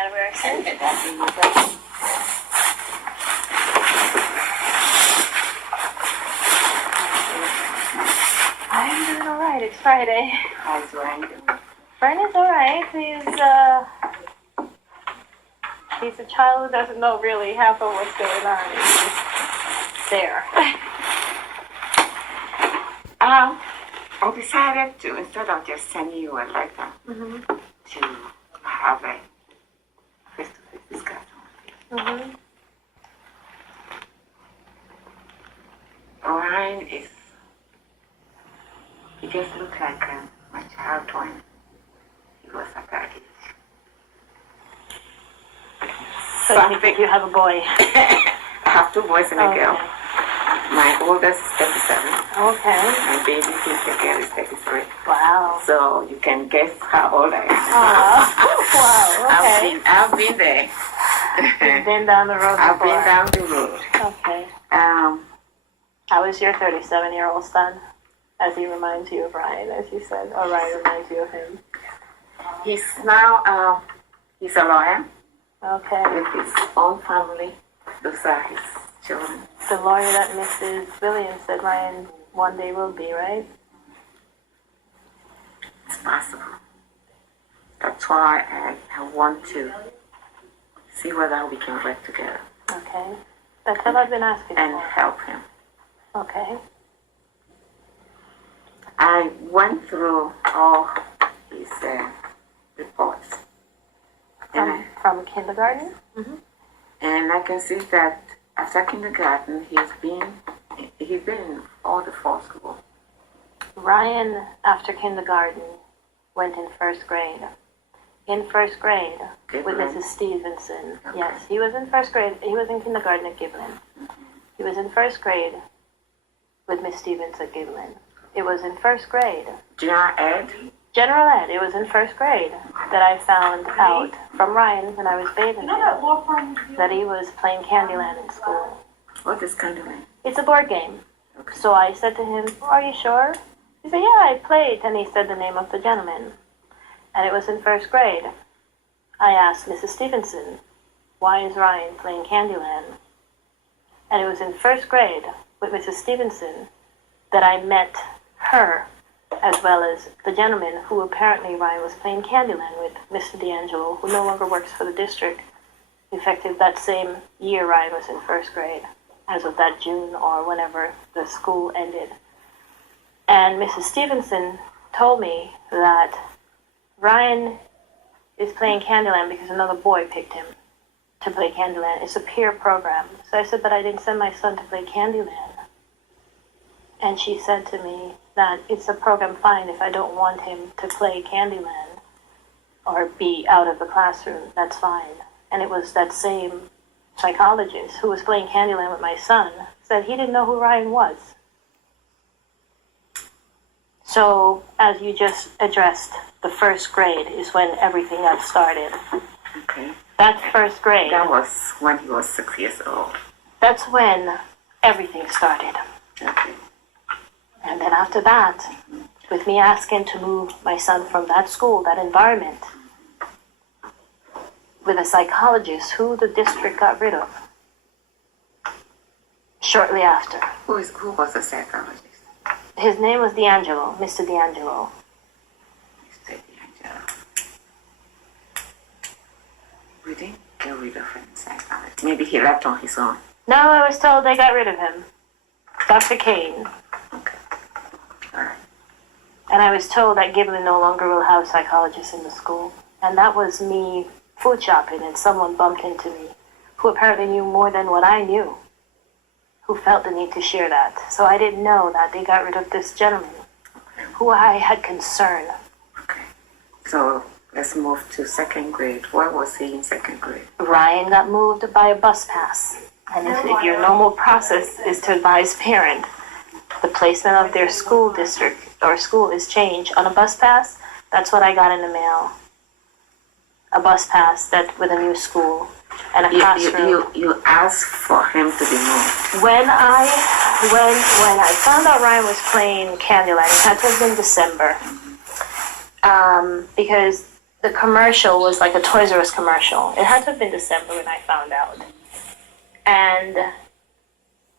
anniversary. Happy anniversary. I'm doing alright. It's Friday. How's Ryan doing? Brennan's alright. He's a child who doesn't know really half of what's going on. He's just there. I decided to, instead of just sending you a letter, to have a face-to-face discussion. Ryan he just looked like my child twin. He was at that age. So you think you have a boy? I have 2 boys and a girl. My oldest is 37. Okay. My baby sister girl is 33. Wow. So you can guess how old I am. Wow. Okay. I've been there. You've been down the road before. I've been down the road. Okay. How is your 37-year-old son? As he reminds you of Ryan, as you said, or Ryan reminds you of him. He's now he's a lawyer. Okay. With his own family. Those are his children. The lawyer that Mrs. Williams said Ryan one day will be, right? It's possible. That's why I want to see whether we can work together. Okay. That's what I've been asking and for. Help him. Okay. I went through all his reports. From kindergarten? Mm-hmm. And I can see that after kindergarten, he's been in all the 4 schools. Ryan, after kindergarten, went in 1st grade. In 1st grade, with Mrs. Stevenson. Okay. Yes, he was in 1st grade. He was in kindergarten at Giblin. He was in 1st grade with Miss Stevens at Giblin. It was in 1st grade. General Ed? General Ed. It was in 1st grade that I found out from Ryan when I was bathing him that he was playing Candyland in school. What is Candyland? It's a board game. Okay. So I said to him, "Are you sure?" He said, "Yeah, I played." And he said the name of the gentleman. And it was in 1st grade. I asked Mrs. Stevenson, "Why is Ryan playing Candyland?" And it was in 1st grade with Mrs. Stevenson that I met her, as well as the gentleman who apparently Ryan was playing Candyland with, Mr. D'Angelo, who no longer works for the district. Effective that same year Ryan was in 1st grade, as of that June or whenever the school ended. And Mrs. Stevenson told me that Ryan is playing Candyland because another boy picked him to play Candyland. It's a peer program. So I said that I didn't send my son to play Candyland. And she said to me that it's a program fine if I don't want him to play Candyland or be out of the classroom. That's fine. And it was that same psychologist who was playing Candyland with my son said he didn't know who Ryan was. So, as you just addressed, the 1st grade is when everything got started. Okay. That's 1st grade. That was when he was 6 years old. That's when everything started. Okay. And then after that, with me asking to move my son from that school, that environment, with a psychologist who the district got rid of shortly after. Who was the psychologist? His name was D'Angelo, Mr. D'Angelo. Mr. D'Angelo. We didn't get rid of him, psychologist. Maybe he left on his own. No, I was told they got rid of him. Dr. Kane. Okay. All right. And I was told that Giblin no longer will have psychologists in the school. And that was me food shopping and someone bumped into me who apparently knew more than what I knew, who felt the need to share that. So I didn't know that they got rid of this gentleman who I had concern. Okay. So let's move to 2nd grade. Where was he in 2nd grade? Ryan got moved by a bus pass. And if your normal process is to advise parent, the placement of their school district or school is changed on a bus pass, that's what I got in the mail. A bus pass that with a new school and a classroom. You asked for him to be moved. When I found out Ryan was playing Candyland, it had to have been December. Because the commercial was like a Toys R Us commercial. It had to have been December when I found out. And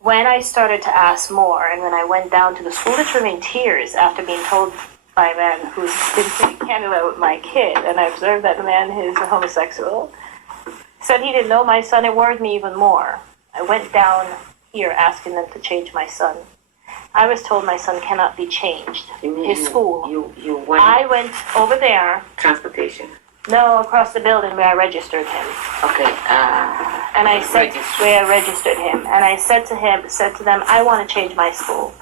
when I started to ask more, and when I went down to the school, literally in tears after being told by a man who's been playing candlelight with my kid, and I observed that the man is a homosexual, said he didn't know my son, it worried me even more. I went down here asking them to change my son. I was told my son cannot be changed. His school. You went. I went over there. Transportation. No, across the building where I registered him. Okay. And I said where I registered him, and I said to them, I want to change my school.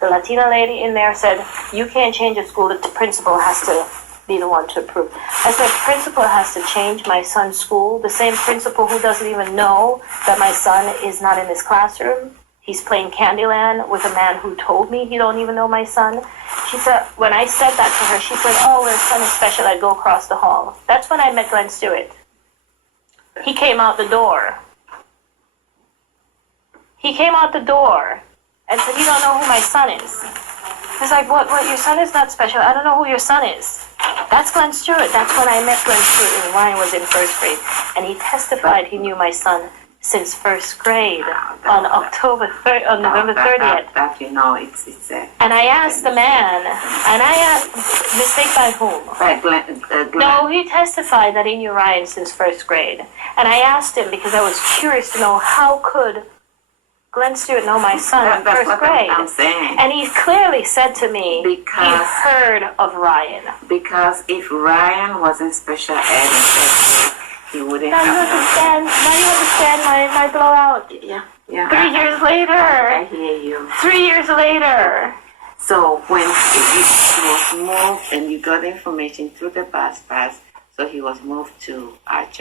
The Latina lady in there said, you can't change a school, the principal has to be the one to approve. I said, principal has to change my son's school, the same principal who doesn't even know that my son is not in his classroom. He's playing Candyland with a man who told me he don't even know my son. She said, when I said that to her, she said, oh, her son is special, I'd go across the hall. That's when I met Glenn Stewart. He came out the door. He came out the door and said, you don't know who my son is. I was like, what, your son is not special. I don't know who your son is. That's Glenn Stewart. That's when I met Glenn Stewart when Ryan was in first grade. And he testified he knew my son since first grade on November 30th. That you know, it's and I asked the man, and I asked, mistake by whom? By Glenn. No, he testified that he knew Ryan since first grade. And I asked him because I was curious to know how could Glenn Stewart know my son in first grade. I'm saying. And he clearly said to me he heard of Ryan. Because if Ryan wasn't special ed in first grade, he wouldn't now have known. Now you understand my blowout. Yeah. 3 years later. I hear you. 3 years later. So when he was moved and you got information through the bus pass, so he was moved to Archer.